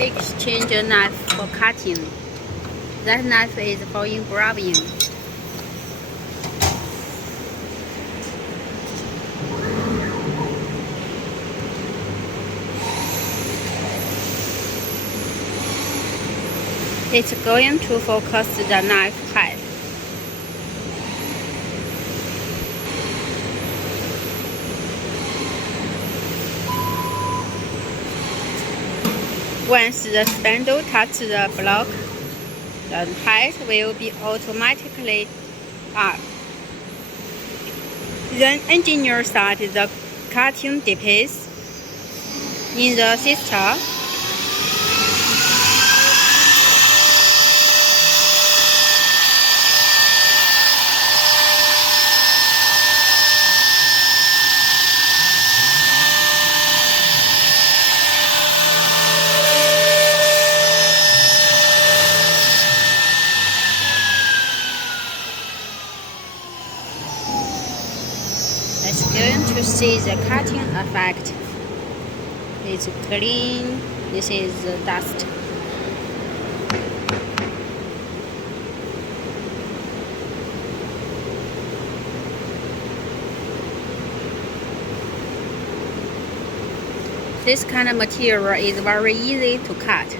exchange a knife for cutting. That knife is for engraving. It's going to focus the knife head. Once the spindle touches the block, the head will be automatically up. Then engineer start the cutting device in the system. It's going to see the cutting effect. It's clean. This is the dust. This kind of material is very easy to cut.